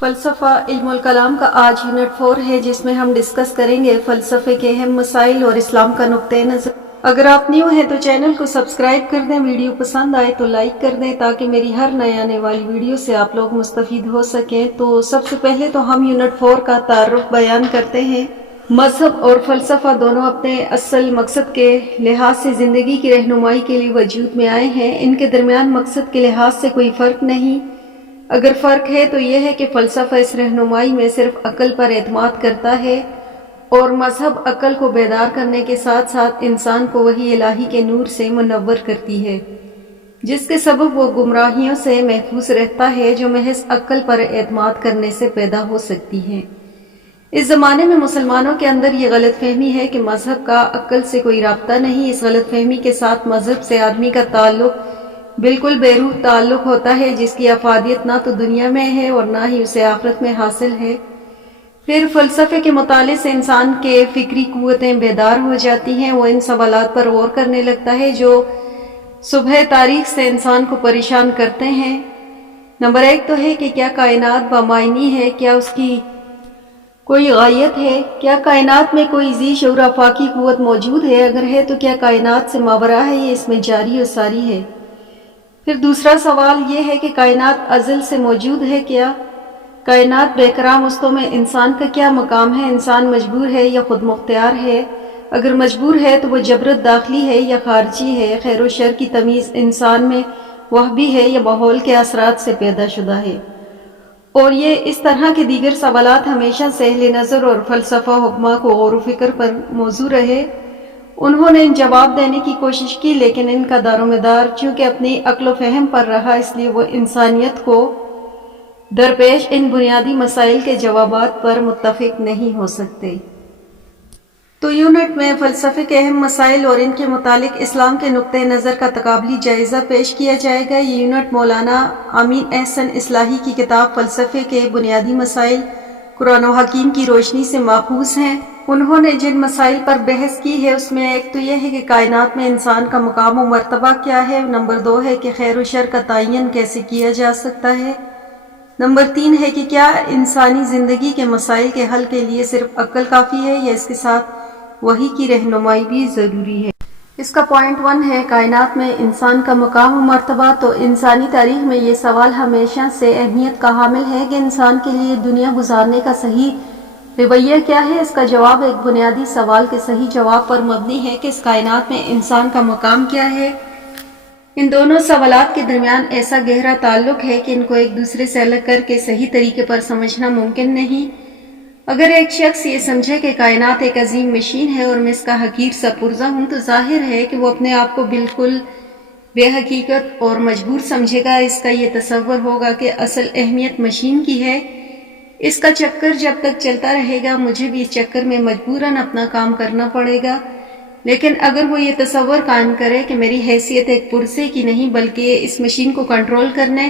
فلسفہ علم الکلام کا آج یونٹ 4 ہے، جس میں ہم ڈسکس کریں گے فلسفے کے اہم مسائل اور اسلام کا نقطۂ نظر۔ اگر آپ نیو ہیں تو چینل کو سبسکرائب کر دیں، ویڈیو پسند آئے تو لائک کر دیں تاکہ میری ہر نئے آنے والی ویڈیو سے آپ لوگ مستفید ہو سکیں۔ تو سب سے پہلے تو ہم یونٹ 4 کا تعارف بیان کرتے ہیں۔ مذہب اور فلسفہ دونوں اپنے اصل مقصد کے لحاظ سے زندگی کی رہنمائی کے لیے وجود میں آئے ہیں۔ ان کے درمیان مقصد کے لحاظ سے کوئی فرق نہیں۔ اگر فرق ہے تو یہ ہے کہ فلسفہ اس رہنمائی میں صرف عقل پر اعتماد کرتا ہے اور مذہب عقل کو بیدار کرنے کے ساتھ ساتھ انسان کو وحی الہی کے نور سے منور کرتی ہے، جس کے سبب وہ گمراہیوں سے محفوظ رہتا ہے جو محض عقل پر اعتماد کرنے سے پیدا ہو سکتی ہیں۔ اس زمانے میں مسلمانوں کے اندر یہ غلط فہمی ہے کہ مذہب کا عقل سے کوئی رابطہ نہیں۔ اس غلط فہمی کے ساتھ مذہب سے آدمی کا تعلق بالکل بے روح تعلق ہوتا ہے، جس کی افادیت نہ تو دنیا میں ہے اور نہ ہی اسے آخرت میں حاصل ہے۔ پھر فلسفے کے مطالعے سے انسان کے فکری قوتیں بیدار ہو جاتی ہیں، وہ ان سوالات پر غور کرنے لگتا ہے جو صبح تاریخ سے انسان کو پریشان کرتے ہیں۔ نمبر 1 تو ہے کہ کیا کائنات بامعنی ہے؟ کیا اس کی کوئی غایت ہے؟ کیا کائنات میں کوئی ذی شعور آفاقی قوت موجود ہے؟ اگر ہے تو کیا کائنات سے ماوراء ہے یا اس میں جاری و ساری ہے؟ پھر دوسرا سوال یہ ہے کہ کائنات ازل سے موجود ہے کیا؟ کائنات بےکرام وسطوں میں انسان کا کیا مقام ہے؟ انسان مجبور ہے یا خود مختار ہے؟ اگر مجبور ہے تو وہ جبرت داخلی ہے یا خارجی ہے؟ خیر و شر کی تمیز انسان میں وہبی ہے یا ماحول کے اثرات سے پیدا شدہ ہے؟ اور یہ اس طرح کے دیگر سوالات ہمیشہ سے اہل نظر اور فلسفہ حکماں کو غور و فکر پر موضوع رہے۔ انہوں نے ان جواب دینے کی کوشش کی، لیکن ان کا دار و مدار چونکہ اپنی عقل و فہم پر رہا، اس لیے وہ انسانیت کو درپیش ان بنیادی مسائل کے جوابات پر متفق نہیں ہو سکتے۔ تو یونٹ میں فلسفے کے اہم مسائل اور ان کے متعلق اسلام کے نقطۂ نظر کا تقابلی جائزہ پیش کیا جائے گا۔ یہ یونٹ مولانا امین احسن اصلاحی کی کتاب فلسفے کے بنیادی مسائل قرآن و حکیم کی روشنی سے ماخوذ ہیں۔ انہوں نے جن مسائل پر بحث کی ہے اس میں ایک تو یہ ہے کہ کائنات میں انسان کا مقام و مرتبہ کیا ہے۔ نمبر 2 ہے کہ خیر و شر کا تعین کیسے کیا جا سکتا ہے۔ نمبر 3 ہے کہ کیا انسانی زندگی کے مسائل کے حل کے لیے صرف عقل کافی ہے یا اس کے ساتھ وحی کی رہنمائی بھی ضروری ہے۔ اس کا پوائنٹ 1 ہے کائنات میں انسان کا مقام و مرتبہ۔ تو انسانی تاریخ میں یہ سوال ہمیشہ سے اہمیت کا حامل ہے کہ انسان کے لیے دنیا گزارنے کا صحیح رویہ کیا ہے۔ اس کا جواب ایک بنیادی سوال کے صحیح جواب پر مبنی ہے کہ اس کائنات میں انسان کا مقام کیا ہے۔ ان دونوں سوالات کے درمیان ایسا گہرا تعلق ہے کہ ان کو ایک دوسرے سے الگ کر کے صحیح طریقے پر سمجھنا ممکن نہیں۔ اگر ایک شخص یہ سمجھے کہ کائنات ایک عظیم مشین ہے اور میں اس کا حقیر سا پرزہ ہوں، تو ظاہر ہے کہ وہ اپنے آپ کو بالکل بے حقیقت اور مجبور سمجھے گا۔ اس کا یہ تصور ہوگا کہ اصل اہمیت مشین کی ہے، اس کا چکر جب تک چلتا رہے گا مجھے بھی اس چکر میں مجبوراً اپنا کام کرنا پڑے گا۔ لیکن اگر وہ یہ تصور قائم کرے کہ میری حیثیت ایک پرزے کی نہیں بلکہ اس مشین کو کنٹرول کرنے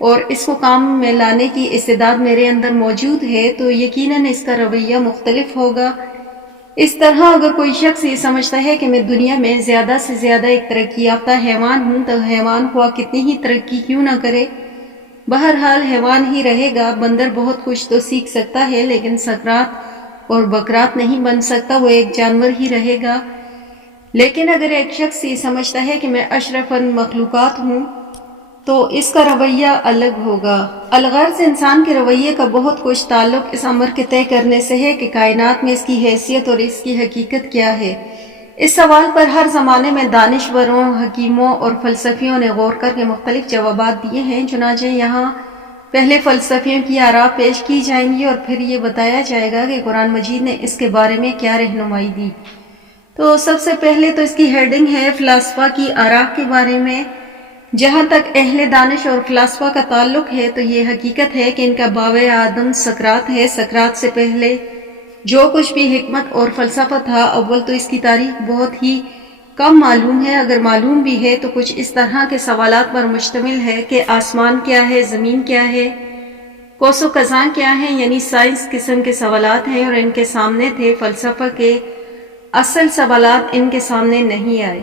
اور اس کو کام میں لانے کی استعداد میرے اندر موجود ہے، تو یقیناً اس کا رویہ مختلف ہوگا۔ اس طرح اگر کوئی شخص یہ سمجھتا ہے کہ میں دنیا میں زیادہ سے زیادہ ایک ترقی یافتہ حیوان ہوں، تو حیوان ہوا کتنی ہی ترقی کیوں نہ کرے، بہرحال حیوان ہی رہے گا۔ بندر بہت کچھ تو سیکھ سکتا ہے لیکن سکرات اور بکرات نہیں بن سکتا، وہ ایک جانور ہی رہے گا۔ لیکن اگر ایک شخص یہ سمجھتا ہے کہ میں اشرف المخلوقات ہوں تو اس کا رویہ الگ ہوگا۔ الغرض انسان کے رویے کا بہت کچھ تعلق اس امر کے طے کرنے سے ہے کہ کائنات میں اس کی حیثیت اور اس کی حقیقت کیا ہے۔ اس سوال پر ہر زمانے میں دانشوروں، حکیموں اور فلسفیوں نے غور کر کے مختلف جوابات دیے ہیں۔ چنانچہ یہاں پہلے فلسفیوں کی آراء پیش کی جائیں گی اور پھر یہ بتایا جائے گا کہ قرآن مجید نے اس کے بارے میں کیا رہنمائی دی۔ تو سب سے پہلے تو اس کی ہیڈنگ ہے فلاسفہ کی آراء کے بارے میں۔ جہاں تک اہل دانش اور فلاسفہ کا تعلق ہے تو یہ حقیقت ہے کہ ان کا باوے آدم سقراط ہے۔ سقراط سے پہلے جو کچھ بھی حکمت اور فلسفہ تھا، اول تو اس کی تاریخ بہت ہی کم معلوم ہے، اگر معلوم بھی ہے تو کچھ اس طرح کے سوالات پر مشتمل ہے کہ آسمان کیا ہے، زمین کیا ہے، کوس و قزاں کیا ہے، یعنی سائنس قسم کے سوالات ہیں اور ان کے سامنے تھے۔ فلسفہ کے اصل سوالات ان کے سامنے نہیں آئے۔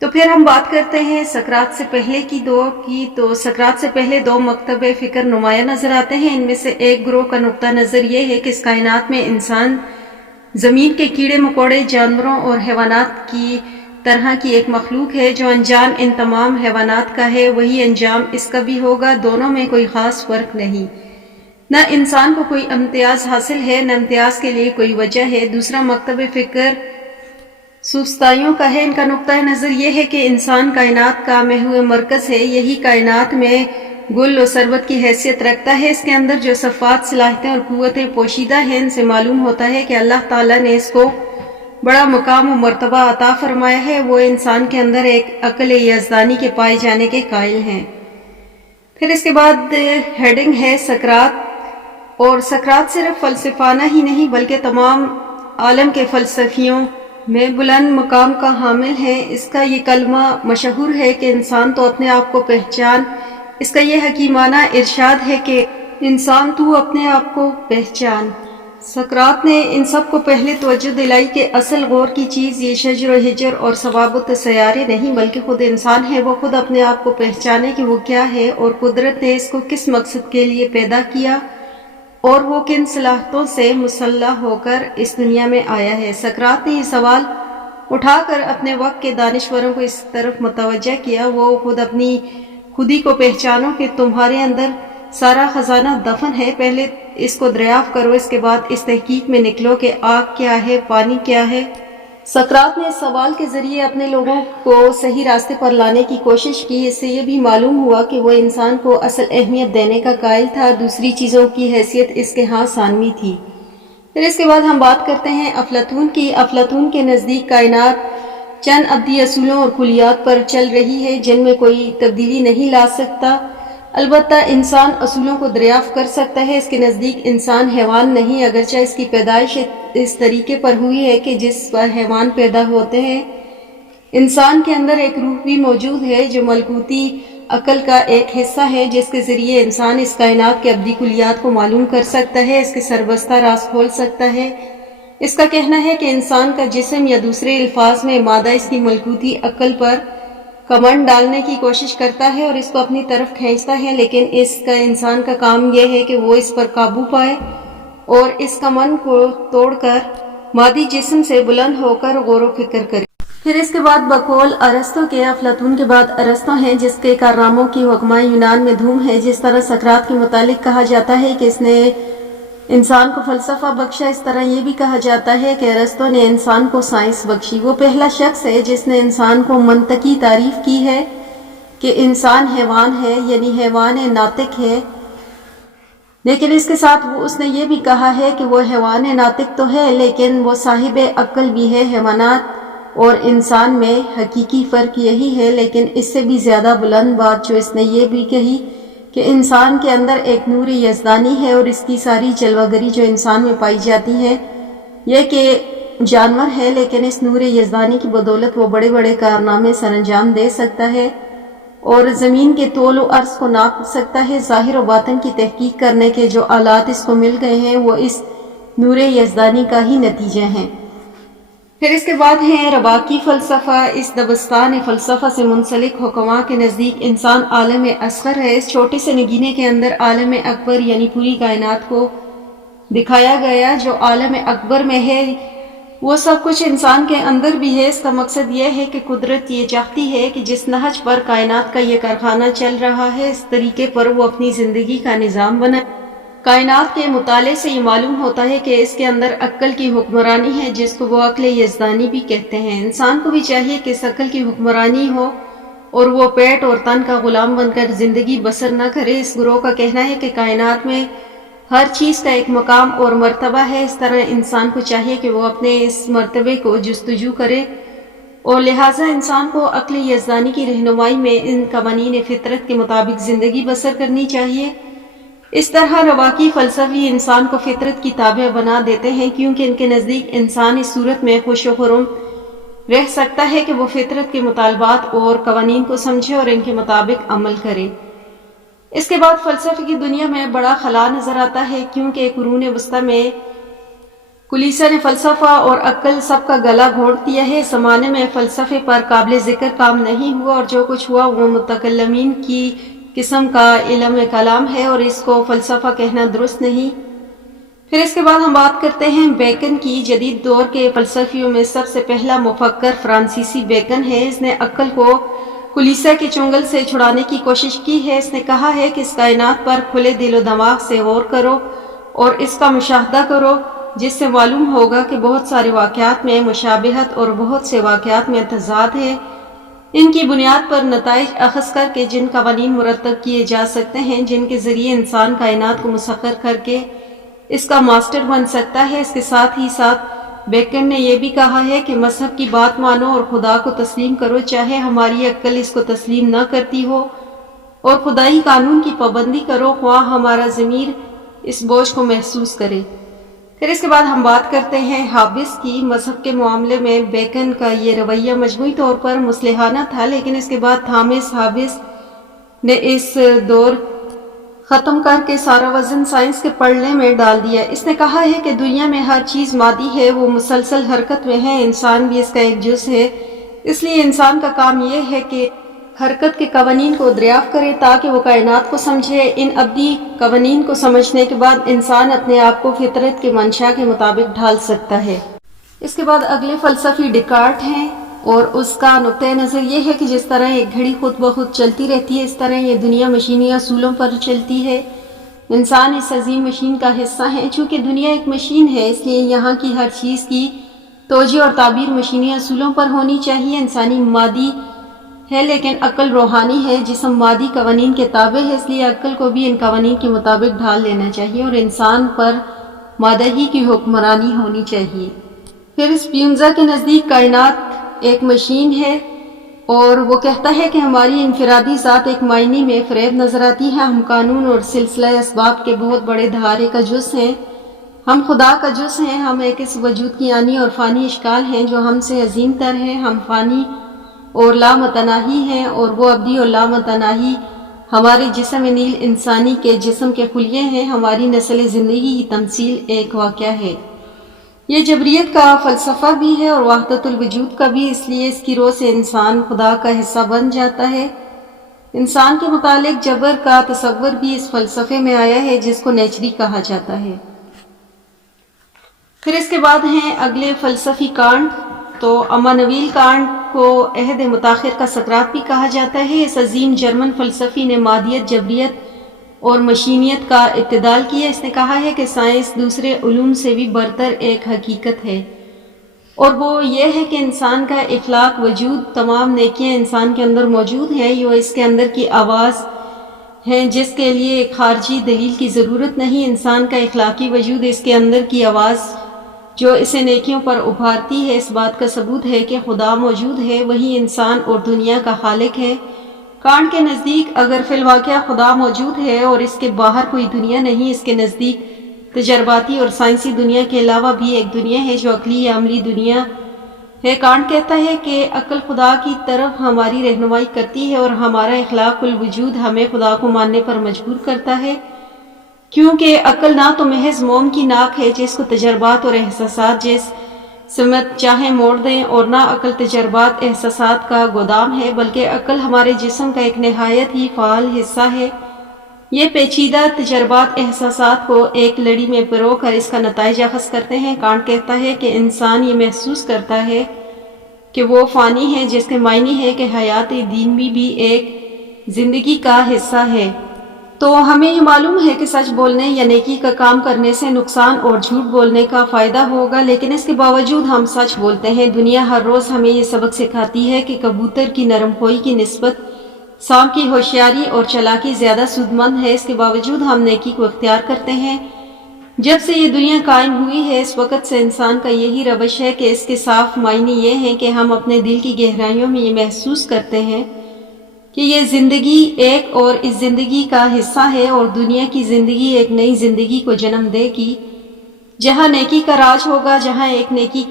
تو پھر ہم بات کرتے ہیں سقراط سے پہلے کی تو سقراط سے پہلے دو مکتب فکر نمایاں نظر آتے ہیں۔ ان میں سے ایک گروہ کا نقطہ نظر یہ ہے کہ اس کائنات میں انسان زمین کے کیڑے مکوڑے، جانوروں اور حیوانات کی طرح کی ایک مخلوق ہے۔ جو انجام ان تمام حیوانات کا ہے وہی انجام اس کا بھی ہوگا، دونوں میں کوئی خاص فرق نہیں۔ نہ انسان کو کوئی امتیاز حاصل ہے، نہ امتیاز کے لیے کوئی وجہ ہے۔ دوسرا مکتب فکر سوفسطائیوں کا ہے۔ ان کا نقطہ نظر یہ ہے کہ انسان کائنات کا محور مرکز ہے، یہی کائنات میں گل و ثروت کی حیثیت رکھتا ہے۔ اس کے اندر جو صفات، صلاحیتیں اور قوتیں پوشیدہ ہیں، ان سے معلوم ہوتا ہے کہ اللہ تعالیٰ نے اس کو بڑا مقام و مرتبہ عطا فرمایا ہے۔ وہ انسان کے اندر ایک عقل یزدانی کے پائے جانے کے قائل ہیں۔ پھر اس کے بعد ہیڈنگ ہے سقراط، اور سقراط صرف فلسفانہ ہی نہیں بلکہ تمام عالم کے فلسفیوں میں بلند مقام کا حامل ہے۔ اس کا یہ کلمہ مشہور ہے کہ انسان تو اپنے آپ کو پہچان۔ اس کا یہ حکیمانہ ارشاد ہے کہ انسان تو اپنے آپ کو پہچان۔ سقراط نے ان سب کو پہلے توجہ دلائی کہ اصل غور کی چیز یہ شجر و حجر اور ثوابت سیارے نہیں بلکہ خود انسان ہے۔ وہ خود اپنے آپ کو پہچانے کہ وہ کیا ہے اور قدرت نے اس کو کس مقصد کے لیے پیدا کیا اور وہ کن صلاحیتوں سے مسلح ہو کر اس دنیا میں آیا ہے۔ سقراط نے یہ سوال اٹھا کر اپنے وقت کے دانشوروں کو اس طرف متوجہ کیا۔ وہ خود اپنی خودی کو پہچانو کہ تمہارے اندر سارا خزانہ دفن ہے، پہلے اس کو دریافت کرو، اس کے بعد اس تحقیق میں نکلو کہ آگ کیا ہے، پانی کیا ہے۔ سقراط نے اس سوال کے ذریعے اپنے لوگوں کو صحیح راستے پر لانے کی کوشش کی۔ اس سے یہ بھی معلوم ہوا کہ وہ انسان کو اصل اہمیت دینے کا قائل تھا، دوسری چیزوں کی حیثیت اس کے ہاں ثانوی تھی۔ پھر اس کے بعد ہم بات کرتے ہیں افلاطون کی۔ افلاطون کے نزدیک کائنات چند ابدی اصولوں اور کلیات پر چل رہی ہے جن میں کوئی تبدیلی نہیں لا سکتا، البتہ انسان اصولوں کو دریافت کر سکتا ہے۔ اس کے نزدیک انسان حیوان نہیں، اگرچہ اس کی پیدائش اس طریقے پر ہوئی ہے کہ جس پر حیوان پیدا ہوتے ہیں۔ انسان کے اندر ایک روح بھی موجود ہے جو ملکوتی عقل کا ایک حصہ ہے، جس کے ذریعے انسان اس کائنات کے ابدی کلیات کو معلوم کر سکتا ہے، اس کے سربستہ راز کھول سکتا ہے۔ اس کا کہنا ہے کہ انسان کا جسم یا دوسرے الفاظ میں مادہ اس کی ملکوتی عقل پر کمانڈ ڈالنے کی کوشش کرتا ہے اور اس کو اپنی طرف کھینچتا ہے، لیکن انسان کا کام یہ ہے کہ وہ اس پر قابو پائے اور اس کمانڈ کو توڑ کر مادی جسم سے بلند ہو کر غور و فکر کرے۔ پھر اس کے بعد بقول ارسطو کے، افلاطون کے بعد ارسطو ہیں جس کے کارناموں کی حکمہ یونان میں دھوم ہے۔ جس طرح سقراط کے متعلق کہا جاتا ہے کہ اس نے انسان کو فلسفہ بخشا، اس طرح یہ بھی کہا جاتا ہے کہ ارسطو نے انسان کو سائنس بخشی۔ وہ پہلا شخص ہے جس نے انسان کو منطقی تعریف کی ہے کہ انسان حیوان ہے، یعنی حیوان ناطق ہے، لیکن اس کے ساتھ اس نے یہ بھی کہا ہے کہ وہ حیوان ناطق تو ہے لیکن وہ صاحب عقل بھی ہے۔ حیوانات اور انسان میں حقیقی فرق یہی ہے، لیکن اس سے بھی زیادہ بلند بات جو اس نے یہ بھی کہی کہ انسان کے اندر ایک نور یزدانی ہے اور اس کی ساری جلوہ گری جو انسان میں پائی جاتی ہے یہ کہ جانور ہے، لیکن اس نور یزدانی کی بدولت وہ بڑے بڑے کارنامے سر انجام دے سکتا ہے اور زمین کے طول و عرض کو ناپ سکتا ہے۔ ظاہر و باطن کی تحقیق کرنے کے جو آلات اس کو مل گئے ہیں وہ اس نور یزدانی کا ہی نتیجہ ہیں۔ پھر اس کے بعد ہیں رواقی فلسفہ۔ اس دبستان فلسفہ سے منسلک حکماء کے نزدیک انسان عالم اصغر ہے۔ اس چھوٹے سے نگینے کے اندر عالم اکبر یعنی پوری کائنات کو دکھایا گیا۔ جو عالم اکبر میں ہے وہ سب کچھ انسان کے اندر بھی ہے۔ اس کا مقصد یہ ہے کہ قدرت یہ چاہتی ہے کہ جس نہج پر کائنات کا یہ کارخانہ چل رہا ہے اس طریقے پر وہ اپنی زندگی کا نظام بنائے۔ کائنات کے مطالعے سے یہ معلوم ہوتا ہے کہ اس کے اندر عقل کی حکمرانی ہے جس کو وہ عقل یزدانی بھی کہتے ہیں۔ انسان کو بھی چاہیے کہ اس عقل کی حکمرانی ہو اور وہ پیٹ اور تن کا غلام بن کر زندگی بسر نہ کرے۔ اس گروہ کا کہنا ہے کہ کائنات میں ہر چیز کا ایک مقام اور مرتبہ ہے، اس طرح انسان کو چاہیے کہ وہ اپنے اس مرتبے کو جستجو کرے اور لہٰذا انسان کو عقل یزدانی کی رہنمائی میں ان قوانین فطرت کے مطابق زندگی بسر کرنی چاہیے۔ اس طرح رواقی فلسفی انسان کو فطرت کی تابع بنا دیتے ہیں کیونکہ ان کے نزدیک انسان اس صورت میں خوش و خرم رہ سکتا ہے کہ وہ فطرت کے مطالبات اور قوانین کو سمجھے اور ان کے مطابق عمل کرے۔ اس کے بعد فلسفے کی دنیا میں بڑا خلا نظر آتا ہے کیونکہ قرون وسطیٰ میں کلیسا نے فلسفہ اور عقل سب کا گلا گھونٹ دیا ہے۔ اس زمانے میں فلسفے پر قابل ذکر کام نہیں ہوا، اور جو کچھ ہوا وہ متکلمین کی قسم کا علم کلام ہے، اور اس کو فلسفہ کہنا درست نہیں۔ پھر اس کے بعد ہم بات کرتے ہیں بیکن کی۔ جدید دور کے فلسفیوں میں سب سے پہلا مفکر فرانسیسی بیکن ہے۔ اس نے عقل کو کلیسا کے چنگل سے چھڑانے کی کوشش کی ہے۔ اس نے کہا ہے کہ اس کائنات پر کھلے دل و دماغ سے غور کرو اور اس کا مشاہدہ کرو، جس سے معلوم ہوگا کہ بہت سارے واقعات میں مشابہت اور بہت سے واقعات میں تضاد ہے۔ ان کی بنیاد پر نتائج اخذ کر کے جن قوانین مرتب کیے جا سکتے ہیں، جن کے ذریعے انسان کائنات کو مسخر کر کے اس کا ماسٹر بن سکتا ہے۔ اس کے ساتھ ہی ساتھ بیکن نے یہ بھی کہا ہے کہ مذہب کی بات مانو اور خدا کو تسلیم کرو، چاہے ہماری عقل اس کو تسلیم نہ کرتی ہو، اور خدائی قانون کی پابندی کرو، خواہ ہمارا ضمیر اس بوجھ کو محسوس کرے۔ پھر اس کے بعد ہم بات کرتے ہیں ہابس کی۔ مذہب کے معاملے میں بیکن کا یہ رویہ مجموعی طور پر مصلحانہ تھا، لیکن اس کے بعد تھامس ہابس نے اس دور ختم کر کے سارا وزن سائنس کے پلڑے میں ڈال دیا۔ اس نے کہا ہے کہ دنیا میں ہر چیز مادی ہے، وہ مسلسل حرکت میں ہے، انسان بھی اس کا ایک جز ہے۔ اس لیے انسان کا کام یہ ہے کہ حرکت کے قوانین کو دریافت کرے تاکہ وہ کائنات کو سمجھے۔ ان ابدی قوانین کو سمجھنے کے بعد انسان اپنے آپ کو فطرت کے منشا کے مطابق ڈھال سکتا ہے۔ اس کے بعد اگلے فلسفی ڈیکارٹ ہیں، اور اس کا نقطہ نظر یہ ہے کہ جس طرح ایک گھڑی خود بخود چلتی رہتی ہے، اس طرح یہ دنیا مشینی اصولوں پر چلتی ہے۔ انسان اس عظیم مشین کا حصہ ہے۔ چونکہ دنیا ایک مشین ہے، اس لیے یہاں کی ہر چیز کی توجہ اور تعبیر مشینی اصولوں پر ہونی چاہیے۔ انسانی مادی ہے لیکن عقل روحانی ہے، جسم مادی قوانین کے تابع ہے، اس لیے عقل کو بھی ان قوانین کے مطابق ڈھال لینا چاہیے، اور انسان پر مادہ ہی کی حکمرانی ہونی چاہیے۔ پھر اسپینوزا کے نزدیک کائنات ایک مشین ہے، اور وہ کہتا ہے کہ ہماری انفرادی ذات ایک معنی میں فریب نظر آتی ہے۔ ہم قانون اور سلسلہ اسباب کے بہت بڑے دھارے کا جز ہیں، ہم خدا کا جز ہیں، ہم ایک اس وجود کی آنی اور فانی اشکال ہیں جو ہم سے عظیم تر ہے۔ ہم فانی اور لامتناہی ہیں، اور وہ ابدی اور لامتناہی ہمارے جسم نیل انسانی کے جسم کے خلیے ہیں۔ ہماری نسل زندگی کی تمثیل ایک واقعہ ہے۔ یہ جبریت کا فلسفہ بھی ہے اور وحدت الوجود کا بھی، اس لیے اس کی رو سے انسان خدا کا حصہ بن جاتا ہے۔ انسان کے متعلق جبر کا تصور بھی اس فلسفے میں آیا ہے، جس کو نیچری کہا جاتا ہے۔ پھر اس کے بعد ہیں اگلے فلسفی کانٹ۔ تو امانویل کانٹ کو عہد متاخر کا سقراط بھی کہا جاتا ہے۔ اس عظیم جرمن فلسفی نے مادیت، جبریت اور مشینیت کا ابتدال کیا۔ اس نے کہا ہے کہ سائنس دوسرے علوم سے بھی برتر ایک حقیقت ہے، اور وہ یہ ہے کہ انسان کا اخلاق وجود، تمام نیکیاں انسان کے اندر موجود ہیں، یہ اس کے اندر کی آواز ہیں جس کے لیے ایک خارجی دلیل کی ضرورت نہیں۔ انسان کا اخلاقی وجود، اس کے اندر کی آواز جو اسے نیکیوں پر ابھارتی ہے، اس بات کا ثبوت ہے کہ خدا موجود ہے، وہی انسان اور دنیا کا خالق ہے۔ کانٹ کے نزدیک اگر فی الواقع خدا موجود ہے اور اس کے باہر کوئی دنیا نہیں، اس کے نزدیک تجرباتی اور سائنسی دنیا کے علاوہ بھی ایک دنیا ہے جو عقلی یا عملی دنیا ہے۔ کانٹ کہتا ہے کہ عقل خدا کی طرف ہماری رہنمائی کرتی ہے، اور ہمارا اخلاق الوجود ہمیں خدا کو ماننے پر مجبور کرتا ہے، کیونکہ عقل نہ تو محض موم کی ناک ہے جس کو تجربات اور احساسات جس سمت چاہیں موڑ دیں، اور نہ عقل تجربات احساسات کا گودام ہے، بلکہ عقل ہمارے جسم کا ایک نہایت ہی فعال حصہ ہے۔ یہ پیچیدہ تجربات احساسات کو ایک لڑی میں پرو کر اس کا نتائج اخذ کرتے ہیں۔ کانٹ کہتا ہے کہ انسان یہ محسوس کرتا ہے کہ وہ فانی ہے، جس کے معنی ہے کہ حیات دین بھی ایک زندگی کا حصہ ہے۔ تو ہمیں یہ معلوم ہے کہ سچ بولنے یا نیکی کا کام کرنے سے نقصان اور جھوٹ بولنے کا فائدہ ہوگا، لیکن اس کے باوجود ہم سچ بولتے ہیں۔ دنیا ہر روز ہمیں یہ سبق سکھاتی ہے کہ کبوتر کی نرم خوئی کی نسبت سانپ کی ہوشیاری اور چالاکی زیادہ سود مند ہے، اس کے باوجود ہم نیکی کو اختیار کرتے ہیں۔ جب سے یہ دنیا قائم ہوئی ہے، اس وقت سے انسان کا یہی روش ہے کہ اس کے صاف معنی یہ ہیں کہ ہم اپنے دل کی گہرائیوں میں یہ محسوس کرتے ہیں کہ یہ زندگی ایک اور اس زندگی کا حصہ ہے، اور دنیا کی زندگی ایک نئی زندگی کو جنم دے گی جہاں نیکی کا راج ہوگا، جہاں ایک نیکی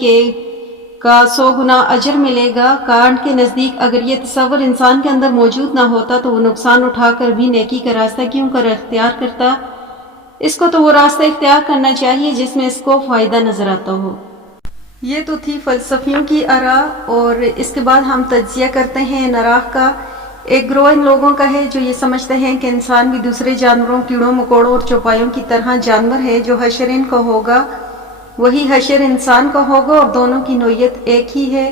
کا 100 گنا اجر ملے گا۔ کانٹ کے نزدیک اگر یہ تصور انسان کے اندر موجود نہ ہوتا تو وہ نقصان اٹھا کر بھی نیکی کا راستہ کیوں کر اختیار کرتا؟ اس کو تو وہ راستہ اختیار کرنا چاہیے جس میں اس کو فائدہ نظر آتا ہو۔ یہ تو تھی فلسفیوں کی آراء، اور اس کے بعد ہم تجزیہ کرتے ہیں ان آراء کا۔ ایک گروہ ان لوگوں کا ہے جو یہ سمجھتے ہیں کہ انسان بھی دوسرے جانوروں، کیڑوں مکوڑوں اور چوپایوں کی طرح جانور ہے، جو حشر ان کا ہوگا وہی حشر انسان کا ہوگا، اور دونوں کی نوعیت ایک ہی ہے۔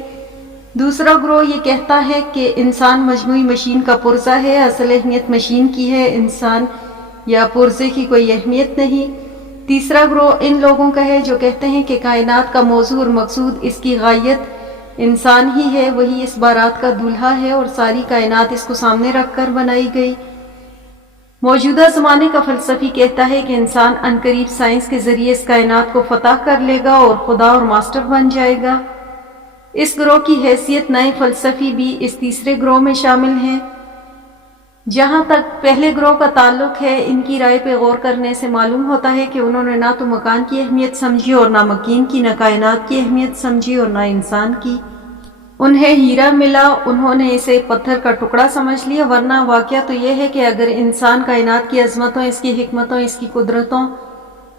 دوسرا گروہ یہ کہتا ہے کہ انسان مجموعی مشین کا پرزہ ہے، اصل اہمیت مشین کی ہے، انسان یا پرزے کی کوئی اہمیت نہیں۔ تیسرا گروہ ان لوگوں کا ہے جو کہتے ہیں کہ کائنات کا موضوع اور مقصود، اس کی غائیت انسان ہی ہے، وہی اس بارات کا دولہا ہے اور ساری کائنات اس کو سامنے رکھ کر بنائی گئی۔ موجودہ زمانے کا فلسفی کہتا ہے کہ انسان عنقریب سائنس کے ذریعے اس کائنات کو فتح کر لے گا اور خدا اور ماسٹر بن جائے گا۔ اس گروہ کی حیثیت نئے فلسفی بھی اس تیسرے گروہ میں شامل ہیں۔ جہاں تک پہلے گروہ کا تعلق ہے، ان کی رائے پہ غور کرنے سے معلوم ہوتا ہے کہ انہوں نے نہ تو مکان کی اہمیت سمجھی اور نہ مکین کی، نہ کائنات کی اہمیت سمجھی اور نہ انسان کی۔ انہیں ہیرا ملا، انہوں نے اسے پتھر کا ٹکڑا سمجھ لیا، ورنہ واقعہ تو یہ ہے کہ اگر انسان کائنات کی عظمتوں، اس کی حکمتوں، اس کی قدرتوں،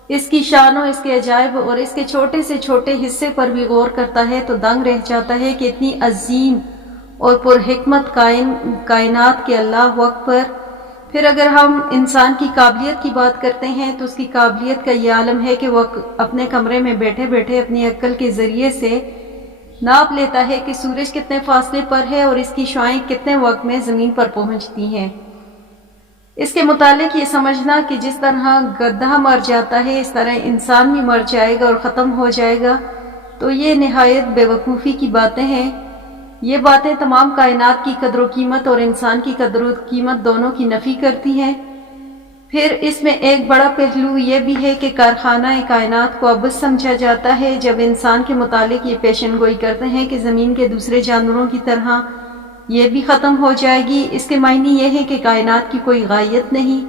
اس کی شانوں، اس کے عجائب اور اس کے چھوٹے سے چھوٹے حصے پر بھی غور کرتا ہے تو دنگ رہ جاتا ہے کہ اتنی عظیم اور پرحکمت کائنات کے اللہ اکبر۔ پھر اگر ہم انسان کی قابلیت کی بات کرتے ہیں تو اس کی قابلیت کا یہ عالم ہے کہ وہ اپنے کمرے میں بیٹھے بیٹھے اپنی عقل کے ذریعے سے ناپ لیتا ہے کہ سورج کتنے فاصلے پر ہے اور اس کی شعاعیں کتنے وقت میں زمین پر پہنچتی ہیں۔ اس کے متعلق یہ سمجھنا کہ جس طرح گدھا مر جاتا ہے اس طرح انسان بھی مر جائے گا اور ختم ہو جائے گا، تو یہ نہایت بے وقوفی کی باتیں ہیں۔ یہ باتیں تمام کائنات کی قدر و قیمت اور انسان کی قدر و قیمت دونوں کی نفی کرتی ہیں۔ پھر اس میں ایک بڑا پہلو یہ بھی ہے کہ کارخانہ کائنات کو عبث سمجھا جاتا ہے جب انسان کے متعلق یہ پیشن گوئی کرتے ہیں کہ زمین کے دوسرے جانوروں کی طرح یہ بھی ختم ہو جائے گی۔ اس کے معنی یہ ہے کہ کائنات کی کوئی غائیت نہیں،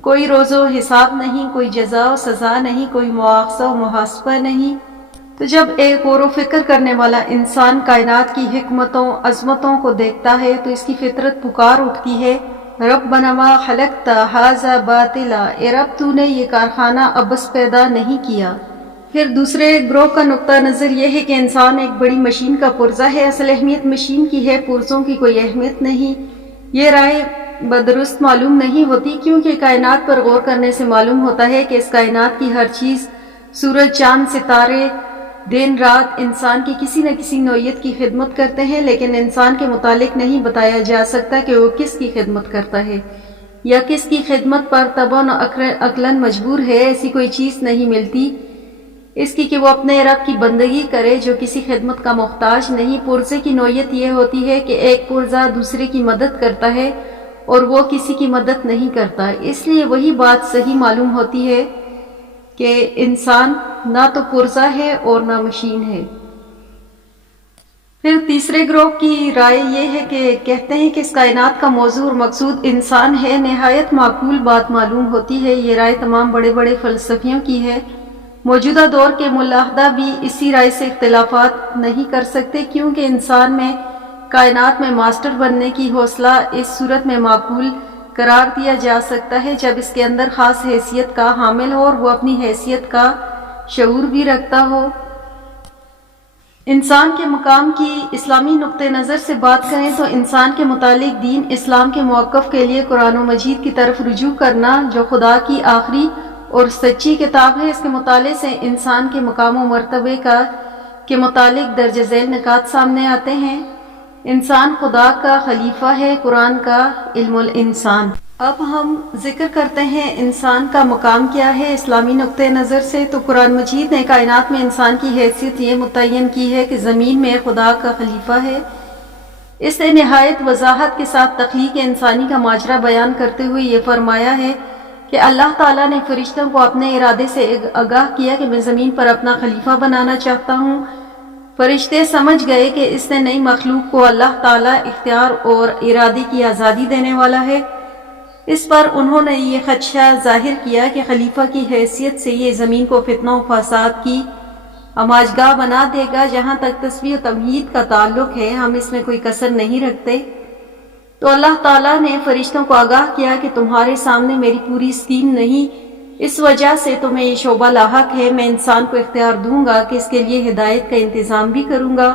کوئی روز و حساب نہیں، کوئی جزا و سزا نہیں، کوئی مواخذہ و محاسبہ نہیں۔ تو جب ایک غور و فکر کرنے والا انسان کائنات کی حکمتوں، عظمتوں کو دیکھتا ہے تو اس کی فطرت پکار اٹھتی ہے، ربنا ما خلقت ھذا باطلا، اے رب تو نے یہ کارخانہ عبث پیدا نہیں کیا۔ پھر دوسرے گروہ کا نقطہ نظر یہ ہے کہ انسان ایک بڑی مشین کا پرزہ ہے، اصل اہمیت مشین کی ہے، پرزوں کی کوئی اہمیت نہیں۔ یہ رائے بدرست معلوم نہیں ہوتی، کیونکہ کائنات پر غور کرنے سے معلوم ہوتا ہے کہ اس کائنات کی ہر چیز، سورج، چاند، ستارے، دن رات، انسان کی کسی نہ کسی نوعیت کی خدمت کرتے ہیں، لیکن انسان کے متعلق نہیں بتایا جا سکتا کہ وہ کس کی خدمت کرتا ہے یا کس کی خدمت پر طبعاً عقلاً مجبور ہے۔ ایسی کوئی چیز نہیں ملتی اس کی کہ وہ اپنے رب کی بندگی کرے جو کسی خدمت کا محتاج نہیں۔ پرزے کی نوعیت یہ ہوتی ہے کہ ایک پرزہ دوسرے کی مدد کرتا ہے اور وہ کسی کی مدد نہیں کرتا، اس لیے وہی بات صحیح معلوم ہوتی ہے کہ انسان نہ تو پرزہ ہے اور نہ مشین ہے۔ پھر تیسرے گروہ کی رائے یہ ہے کہ کہتے ہیں کہ اس کائنات کا موضوع اور مقصود انسان ہے۔ نہایت معقول بات معلوم ہوتی ہے، یہ رائے تمام بڑے بڑے فلسفیوں کی ہے۔ موجودہ دور کے ملاحدہ بھی اسی رائے سے اختلافات نہیں کر سکتے، کیونکہ انسان میں کائنات میں ماسٹر بننے کی حوصلہ اس صورت میں معقول قرار دیا جا سکتا ہے جب اس کے اندر خاص حیثیت کا حامل ہو اور وہ اپنی حیثیت کا شعور بھی رکھتا ہو۔ انسان کے مقام کی اسلامی نقطہ نظر سے بات کریں تو انسان کے متعلق دین اسلام کے موقف کے لیے قرآن و مجید کی طرف رجوع کرنا، جو خدا کی آخری اور سچی کتاب ہے، اس کے مطالعے سے انسان کے مقام و مرتبے کے متعلق درج ذیل نکات سامنے آتے ہیں۔ انسان خدا کا خلیفہ ہے، قرآن کا علم الانسان۔ اب ہم ذکر کرتے ہیں انسان کا مقام کیا ہے اسلامی نقطہ نظر سے۔ تو قرآن مجید نے کائنات میں انسان کی حیثیت یہ متعین کی ہے کہ زمین میں خدا کا خلیفہ ہے۔ اس نے نہایت وضاحت کے ساتھ تخلیق انسانی کا ماجرا بیان کرتے ہوئے یہ فرمایا ہے کہ اللہ تعالیٰ نے فرشتوں کو اپنے ارادے سے آگاہ کیا کہ میں زمین پر اپنا خلیفہ بنانا چاہتا ہوں۔ فرشتے سمجھ گئے کہ اس نے نئی مخلوق کو اللہ تعالیٰ اختیار اور ارادے کی آزادی دینے والا ہے۔ اس پر انہوں نے یہ خدشہ ظاہر کیا کہ خلیفہ کی حیثیت سے یہ زمین کو فتنہ و فساد کی آماجگاہ بنا دے گا۔ جہاں تک تسبیح و تمہید کا تعلق ہے، ہم اس میں کوئی کسر نہیں رکھتے۔ تو اللہ تعالیٰ نے فرشتوں کو آگاہ کیا کہ تمہارے سامنے میری پوری اسکیم نہیں اس وجہ سے تمہیں یہ شعبہ لاحق ہے، میں انسان کو اختیار دوں گا کہ اس کے لیے ہدایت کا انتظام بھی کروں گا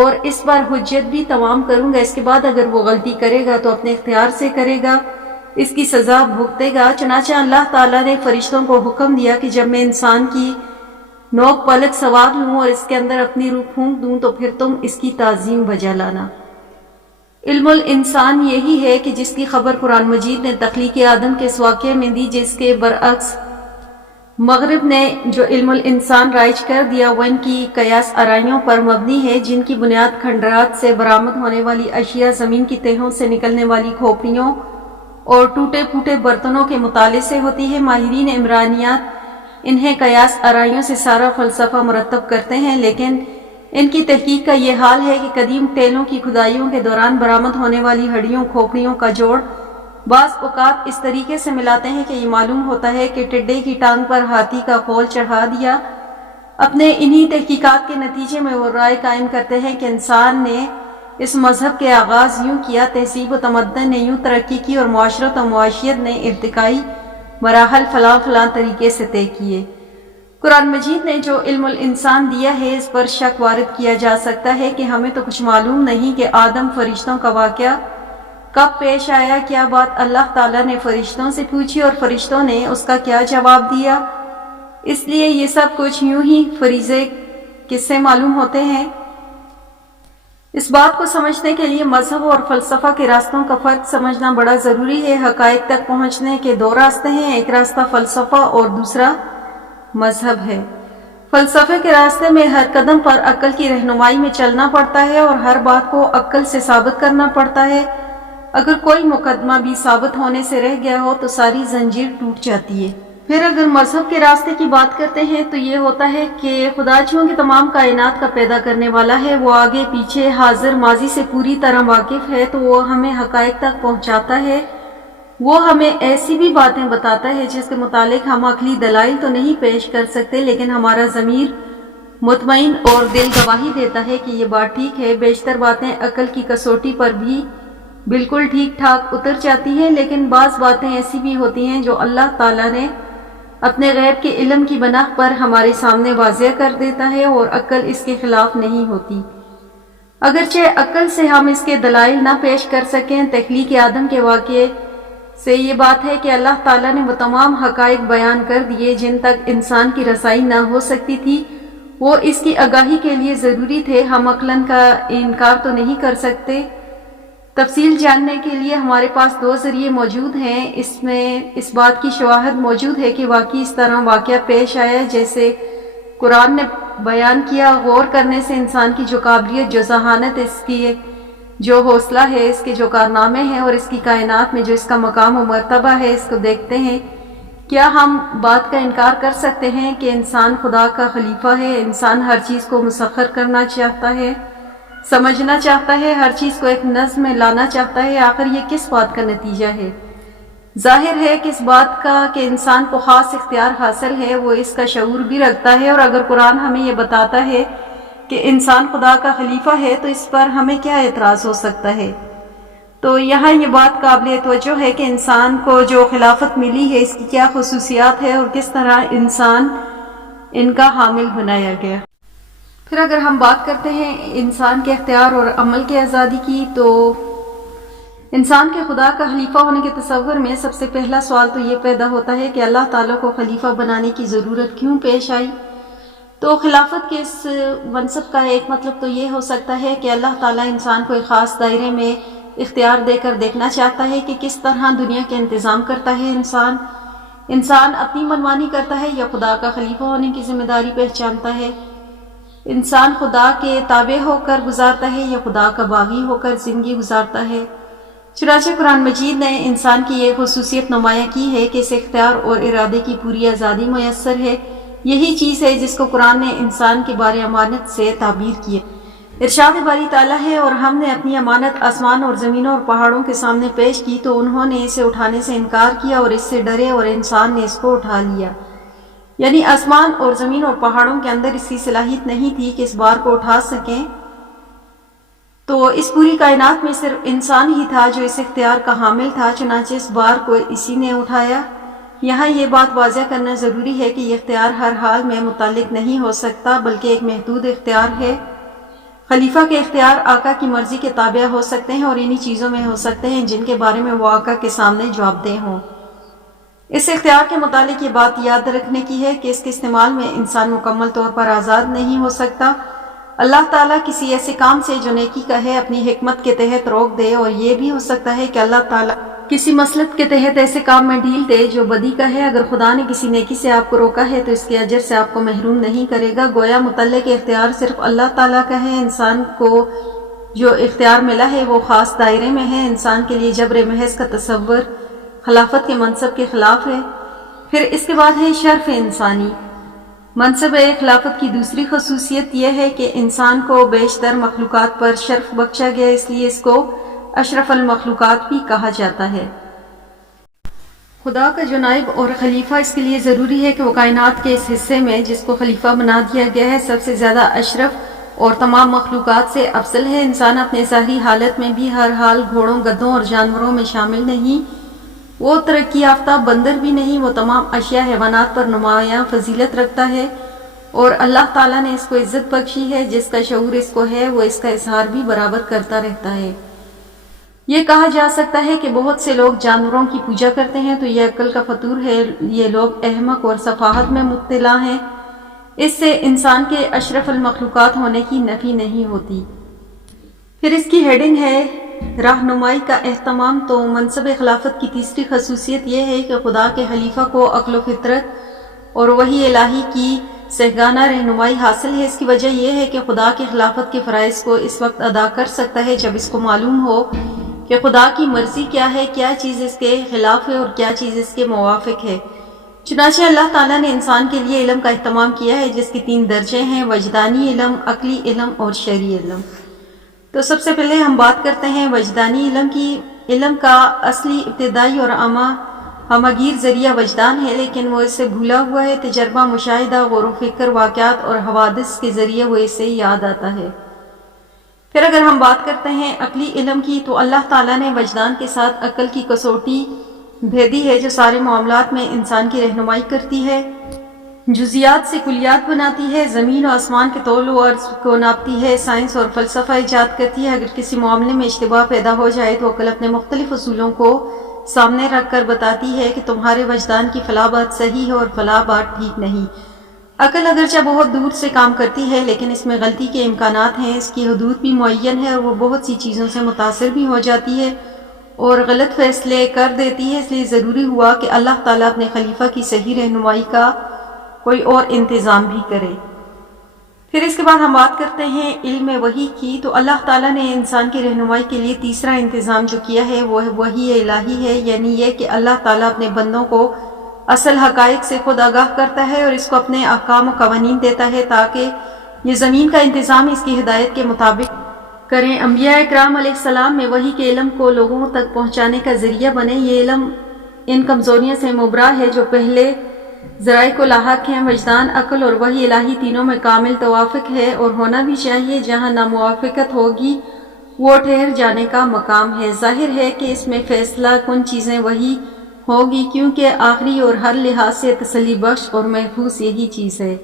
اور اس پر حجت بھی تمام کروں گا۔ اس کے بعد اگر وہ غلطی کرے گا تو اپنے اختیار سے کرے گا، اس کی سزا بھگتے گا۔ چنانچہ اللہ تعالیٰ نے فرشتوں کو حکم دیا کہ جب میں انسان کی نوک پلک سوار لوں اور اس کے اندر اپنی روح پھونک دوں تو پھر تم اس کی تعظیم بجا لانا۔ علم الانسان یہی ہے کہ جس کی خبر قرآن مجید نے تخلیق آدم کے اس واقعے میں دی، جس کے برعکس مغرب نے جو علم الانسان رائج کر دیا وہ ان کی قیاس آرائیوں پر مبنی ہے، جن کی بنیاد کھنڈرات سے برآمد ہونے والی اشیاء، زمین کی تہوں سے نکلنے والی کھوپڑیوں اور ٹوٹے پھوٹے برتنوں کے مطالعے سے ہوتی ہے۔ ماہرین عمرانیات انہیں قیاس آرائیوں سے سارا فلسفہ مرتب کرتے ہیں، لیکن ان کی تحقیق کا یہ حال ہے کہ قدیم ٹیلوں کی کھدائیوں کے دوران برآمد ہونے والی ہڈیوں کھوپڑیوں کا جوڑ بعض اوقات اس طریقے سے ملاتے ہیں کہ یہ معلوم ہوتا ہے کہ ٹڈے کی ٹانگ پر ہاتھی کا خول چڑھا دیا۔ اپنے انہی تحقیقات کے نتیجے میں وہ رائے قائم کرتے ہیں کہ انسان نے اس مذہب کے آغاز یوں کیا، تہذیب و تمدن نے یوں ترقی کی اور معاشرت و معاشیت نے ارتقائی مراحل فلاں فلاں طریقے سے طے کیے۔ قرآن مجید نے جو علم الانسان دیا ہے اس پر شک وارد کیا جا سکتا ہے کہ ہمیں تو کچھ معلوم نہیں کہ آدم فرشتوں کا واقعہ کب پیش آیا، کیا بات اللہ تعالیٰ نے فرشتوں سے پوچھی اور فرشتوں نے اس کا کیا جواب دیا۔ اس لیے یہ سب کچھ یوں ہی فریضے قصے معلوم ہوتے ہیں۔ اس بات کو سمجھنے کے لیے مذہب اور فلسفہ کے راستوں کا فرق سمجھنا بڑا ضروری ہے۔ حقائق تک پہنچنے کے دو راستے ہیں، ایک راستہ فلسفہ اور دوسرا مذہب ہے۔ فلسفے کے راستے میں ہر قدم پر عقل کی رہنمائی میں چلنا پڑتا ہے اور ہر بات کو عقل سے ثابت کرنا پڑتا ہے۔ اگر کوئی مقدمہ بھی ثابت ہونے سے رہ گیا ہو تو ساری زنجیر ٹوٹ جاتی ہے۔ پھر اگر مذہب کے راستے کی بات کرتے ہیں تو یہ ہوتا ہے کہ خدا چونکہ تمام کائنات کا پیدا کرنے والا ہے، وہ آگے پیچھے حاضر ماضی سے پوری طرح واقف ہے، تو وہ ہمیں حقائق تک پہنچاتا ہے۔ وہ ہمیں ایسی بھی باتیں بتاتا ہے جس کے متعلق ہم عقلی دلائل تو نہیں پیش کر سکتے، لیکن ہمارا ضمیر مطمئن اور دل گواہی دیتا ہے کہ یہ بات ٹھیک ہے۔ بیشتر باتیں عقل کی کسوٹی پر بھی بالکل ٹھیک ٹھاک اتر جاتی ہیں، لیکن بعض باتیں ایسی بھی ہوتی ہیں جو اللہ تعالیٰ نے اپنے غیب کے علم کی بنا پر ہمارے سامنے واضح کر دیتا ہے اور عقل اس کے خلاف نہیں ہوتی۔ اگرچہ عقل سے ہم اس کے دلائل نہ پیش کر سکیں، تخلیق آدم کے واقعے سے یہ بات ہے کہ اللہ تعالیٰ نے وہ تمام حقائق بیان کر دیے جن تک انسان کی رسائی نہ ہو سکتی تھی، وہ اس کی آگاہی کے لیے ضروری تھے۔ ہم عقلاً کا انکار تو نہیں کر سکتے۔ تفصیل جاننے کے لیے ہمارے پاس دو ذریعے موجود ہیں۔ اس میں اس بات کی شواہد موجود ہے کہ واقعی اس طرح واقعہ پیش آیا جیسے قرآن نے بیان کیا۔ غور کرنے سے انسان کی جو قابلیت، جو ذہانت، اس کی جو حوصلہ ہے، اس کے جو کارنامے ہیں اور اس کی کائنات میں جو اس کا مقام و مرتبہ ہے، اس کو دیکھتے ہیں۔ کیا ہم بات کا انکار کر سکتے ہیں کہ انسان خدا کا خلیفہ ہے؟ انسان ہر چیز کو مسخر کرنا چاہتا ہے، سمجھنا چاہتا ہے، ہر چیز کو ایک نظم میں لانا چاہتا ہے۔ آخر یہ کس بات کا نتیجہ ہے؟ ظاہر ہے کہ اس بات کا کہ انسان کو خاص اختیار حاصل ہے، وہ اس کا شعور بھی رکھتا ہے، اور اگر قرآن ہمیں یہ بتاتا ہے کہ انسان خدا کا خلیفہ ہے تو اس پر ہمیں کیا اعتراض ہو سکتا ہے؟ تو یہاں یہ بات قابل توجہ ہے کہ انسان کو جو خلافت ملی ہے اس کی کیا خصوصیات ہے اور کس طرح انسان ان کا حامل بنایا گیا۔ پھر اگر ہم بات کرتے ہیں انسان کے اختیار اور عمل کے آزادی کی، تو انسان کے خدا کا خلیفہ ہونے کے تصور میں سب سے پہلا سوال تو یہ پیدا ہوتا ہے کہ اللہ تعالیٰ کو خلیفہ بنانے کی ضرورت کیوں پیش آئی؟ تو خلافت کے اس منصب کا ایک مطلب تو یہ ہو سکتا ہے کہ اللہ تعالیٰ انسان کو ایک خاص دائرے میں اختیار دے کر دیکھنا چاہتا ہے کہ کس طرح دنیا کے انتظام کرتا ہے انسان اپنی منمانی کرتا ہے یا خدا کا خلیفہ ہونے کی ذمہ داری پہچانتا ہے، انسان خدا کے تابع ہو کر گزارتا ہے یا خدا کا باغی ہو کر زندگی گزارتا ہے۔ چنانچہ قرآن مجید نے انسان کی یہ خصوصیت نمایاں کی ہے کہ اسے اختیار اور ارادے کی پوری آزادی میسر ہے۔ یہی چیز ہے جس کو قرآن نے انسان کے بارے امانت سے تعبیر کیا۔ ارشاد باری تعالیٰ ہے، اور ہم نے اپنی امانت آسمان اور زمینوں اور پہاڑوں کے سامنے پیش کی تو انہوں نے اسے اٹھانے سے انکار کیا اور اس سے ڈرے اور انسان نے اس کو اٹھا لیا۔ یعنی آسمان اور زمین اور پہاڑوں کے اندر اس کی صلاحیت نہیں تھی کہ اس بار کو اٹھا سکیں، تو اس پوری کائنات میں صرف انسان ہی تھا جو اس اختیار کا حامل تھا، چنانچہ اس بار کو اسی نے اٹھایا۔ یہاں یہ بات واضح کرنا ضروری ہے کہ یہ اختیار ہر حال میں متعلق نہیں ہو سکتا بلکہ ایک محدود اختیار ہے۔ خلیفہ کے اختیار آقا کی مرضی کے تابع ہو سکتے ہیں اور انہی چیزوں میں ہو سکتے ہیں جن کے بارے میں وہ آقا کے سامنے جواب دہ ہوں۔ اس اختیار کے متعلق یہ بات یاد رکھنے کی ہے کہ اس کے استعمال میں انسان مکمل طور پر آزاد نہیں ہو سکتا۔ اللہ تعالیٰ کسی ایسے کام سے جو نیکی کا ہے اپنی حکمت کے تحت روک دے، اور یہ بھی ہو سکتا ہے کہ اللہ تعالیٰ کسی مصلحت کے تحت ایسے کام میں ڈھیل دے جو بدی کا ہے۔ اگر خدا نے کسی نیکی سے آپ کو روکا ہے تو اس کے اجر سے آپ کو محروم نہیں کرے گا۔ گویا متعلق اختیار صرف اللہ تعالیٰ کا ہے۔ انسان کو جو اختیار ملا ہے وہ خاص دائرے میں ہے۔ انسان کے لیے جبر محض کا تصور خلافت کے منصب کے خلاف ہے۔ پھر اس کے بعد ہے شرف انسانی۔ منصب خلافت کی دوسری خصوصیت یہ ہے کہ انسان کو بیشتر مخلوقات پر شرف بخشا گیا، اس لیے اس کو اشرف المخلوقات بھی کہا جاتا ہے۔ خدا کا جو نائب اور خلیفہ، اس کے لیے ضروری ہے کہ وہ کائنات کے اس حصے میں جس کو خلیفہ بنا دیا گیا ہے سب سے زیادہ اشرف اور تمام مخلوقات سے افضل ہے۔ انسان اپنے ظاہری حالت میں بھی ہر حال گھوڑوں، گدھوں اور جانوروں میں شامل نہیں، وہ ترقی یافتہ بندر بھی نہیں، وہ تمام اشیاء حیوانات پر نمایاں فضیلت رکھتا ہے، اور اللہ تعالیٰ نے اس کو عزت بخشی ہے۔ جس کا شعور اس کو ہے وہ اس کا اظہار بھی برابر کرتا رہتا ہے۔ یہ کہا جا سکتا ہے کہ بہت سے لوگ جانوروں کی پوجا کرتے ہیں تو یہ عقل کا فطور ہے، یہ لوگ احمق اور سفاہت میں مبتلا ہیں۔ اس سے انسان کے اشرف المخلوقات ہونے کی نفی نہیں ہوتی۔ پھر اس کی ہیڈنگ ہے رہنمائی کا اہتمام۔ تو منصب خلافت کی تیسری خصوصیت یہ ہے کہ خدا کے خلیفہ کو عقل و فطرت اور وحی الہی کی سہگانہ رہنمائی حاصل ہے۔ اس کی وجہ یہ ہے کہ خدا کے خلافت کے فرائض کو اس وقت ادا کر سکتا ہے جب اس کو معلوم ہو کہ خدا کی مرضی کیا ہے، کیا چیز اس کے خلاف ہے اور کیا چیز اس کے موافق ہے۔ چنانچہ اللہ تعالیٰ نے انسان کے لیے علم کا اہتمام کیا ہے جس کے 3 درجے ہیں: وجدانی علم، عقلی علم اور شرعی علم۔ تو سب سے پہلے ہم بات کرتے ہیں وجدانی علم کی۔ علم کا اصلی ابتدائی اور ہمگیر ذریعہ وجدان ہے، لیکن وہ اس سے بھولا ہوا ہے۔ تجربہ، مشاہدہ، غور و فکر، واقعات اور حوادث کے ذریعے وہ اسے یاد آتا ہے۔ پھر اگر ہم بات کرتے ہیں عقلی علم کی، تو اللہ تعالیٰ نے وجدان کے ساتھ عقل کی کسوٹی بھیجی ہے جو سارے معاملات میں انسان کی رہنمائی کرتی ہے، جزیات سے کلیات بناتی ہے، زمین و آسمان کے طول و عرض کو ناپتی ہے، سائنس اور فلسفہ ایجاد کرتی ہے۔ اگر کسی معاملے میں اشتباہ پیدا ہو جائے تو عقل اپنے مختلف اصولوں کو سامنے رکھ کر بتاتی ہے کہ تمہارے وجدان کی فلاں بات صحیح ہے اور فلاں بات ٹھیک نہیں۔ عقل اگرچہ بہت دور سے کام کرتی ہے لیکن اس میں غلطی کے امکانات ہیں، اس کی حدود بھی معین ہے اور وہ بہت سی چیزوں سے متاثر بھی ہو جاتی ہے اور غلط فیصلے کر دیتی ہے۔ اس لیے ضروری ہوا کہ اللہ تعالیٰ اپنے خلیفہ کی صحیح رہنمائی کا کوئی اور انتظام بھی کرے۔ پھر اس کے بعد ہم بات کرتے ہیں علم وحی کی۔ تو اللہ تعالیٰ نے انسان کی رہنمائی کے لیے تیسرا انتظام جو کیا ہے وہ وحی الہی ہے، یعنی یہ کہ اللہ تعالیٰ اپنے بندوں کو اصل حقائق سے خود آگاہ کرتا ہے اور اس کو اپنے احکام و قوانین دیتا ہے تاکہ یہ زمین کا انتظام اس کی ہدایت کے مطابق کریں۔ انبیاء اکرام علیہ السلام میں وحی کے علم کو لوگوں تک پہنچانے کا ذریعہ بنے۔ یہ علم ان کمزوریوں سے مبرا ہے جو پہلے ذرائع کو لاحق ہیں۔ وجدان، عقل اور وحی الہی تینوں میں کامل توافق ہے اور ہونا بھی چاہیے۔ جہاں ناموافقت ہوگی وہ ٹھہر جانے کا مقام ہے۔ ظاہر ہے کہ اس میں فیصلہ کن چیزیں وحی ہوگی کیونکہ آخری اور ہر لحاظ سے تسلی بخش اور محفوظ یہی چیز ہے۔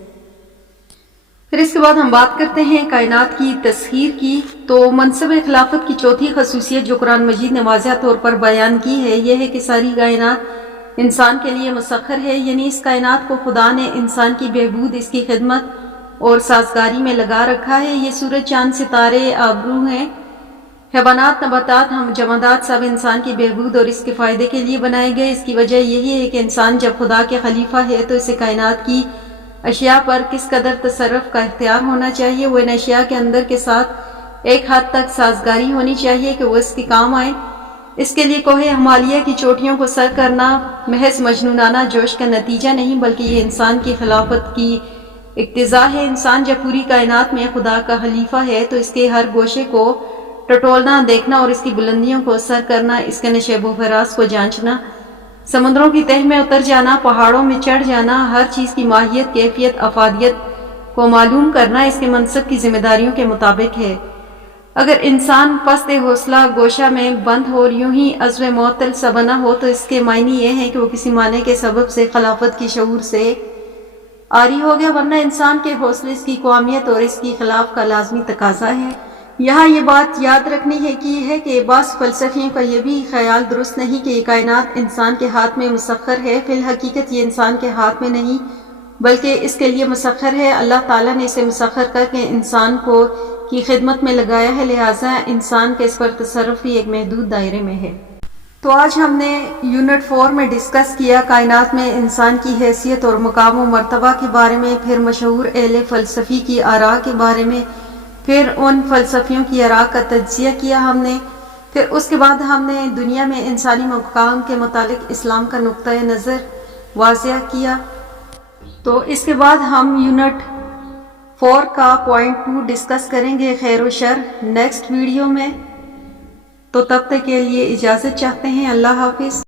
پھر اس کے بعد ہم بات کرتے ہیں کائنات کی تسخیر کی۔ تو منصب خلافت کی چوتھی خصوصیت جو قرآن مجید نے واضح طور پر بیان کی ہے یہ ہے کہ ساری کائنات انسان کے لیے مسخر ہے، یعنی اس کائنات کو خدا نے انسان کی بہبود، اس کی خدمت اور سازگاری میں لگا رکھا ہے۔ یہ سورج، چاند، ستارے، آبرو ہیں، حیوانات، نباتات، ہم جمادات سب انسان کی بہبود اور اس کے فائدے کے لیے بنائے گئے۔ اس کی وجہ یہی ہے کہ انسان جب خدا کے خلیفہ ہے تو اسے کائنات کی اشیاء پر کس قدر تصرف کا اختیار ہونا چاہیے، وہ ان اشیاء کے اندر کے ساتھ ایک حد تک سازگاری ہونی چاہیے کہ وہ اس کے کام آئیں۔ اس کے لیے کوہ ہمالیہ کی چوٹیوں کو سر کرنا محض مجنونانہ جوش کا نتیجہ نہیں بلکہ یہ انسان کی خلافت کی اقتضا ہے۔ انسان جب پوری کائنات میں خدا کا خلیفہ ہے تو اس کے ہر گوشے کو ٹٹولنا، دیکھنا اور اس کی بلندیوں کو سر کرنا، اس کے نشیب و فراز کو جانچنا، سمندروں کی تہ میں اتر جانا، پہاڑوں میں چڑھ جانا، ہر چیز کی ماہیت، کیفیت، افادیت کو معلوم کرنا اس کے منصب کی ذمہ داریوں کے مطابق ہے۔ اگر انسان پست حوصلہ گوشہ میں بند ہو اور یوں ہی عزم معطل سا بنا ہو تو اس کے معنی یہ ہے کہ وہ کسی معنی کے سبب سے خلافت کی شعور سے عاری ہو گیا، ورنہ انسان کے حوصلے اس کی قومیت اور اس کی خلاف کا لازمی تقاضا ہے۔ یہاں یہ بات یاد رکھنی ہے کہ بعض فلسفیوں کا یہ بھی خیال درست نہیں کہ یہ کائنات انسان کے ہاتھ میں مسخر ہے۔ فی الحقیقت یہ انسان کے ہاتھ میں نہیں بلکہ اس کے لیے مسخر ہے۔ اللہ تعالیٰ نے اسے مسخر کر کے انسان کو کی خدمت میں لگایا ہے، لہٰذا انسان کے اس پر تصرف بھی ایک محدود دائرے میں ہے۔ تو آج ہم نے یونٹ 4 میں ڈسکس کیا کائنات میں انسان کی حیثیت اور مقام و مرتبہ کے بارے میں، پھر مشہور اہل فلسفی کی آراء کے بارے میں، پھر ان فلسفیوں کی آراء کا تجزیہ کیا ہم نے، پھر اس کے بعد ہم نے دنیا میں انسانی مقام کے متعلق اسلام کا نقطۂ نظر واضح کیا۔ تو اس کے بعد ہم یونٹ 4 کا پوائنٹ 2 ڈسکس کریں گے، خیر و شر، نیکسٹ ویڈیو میں۔ تو تب تک کے لیے اجازت چاہتے ہیں، اللہ حافظ۔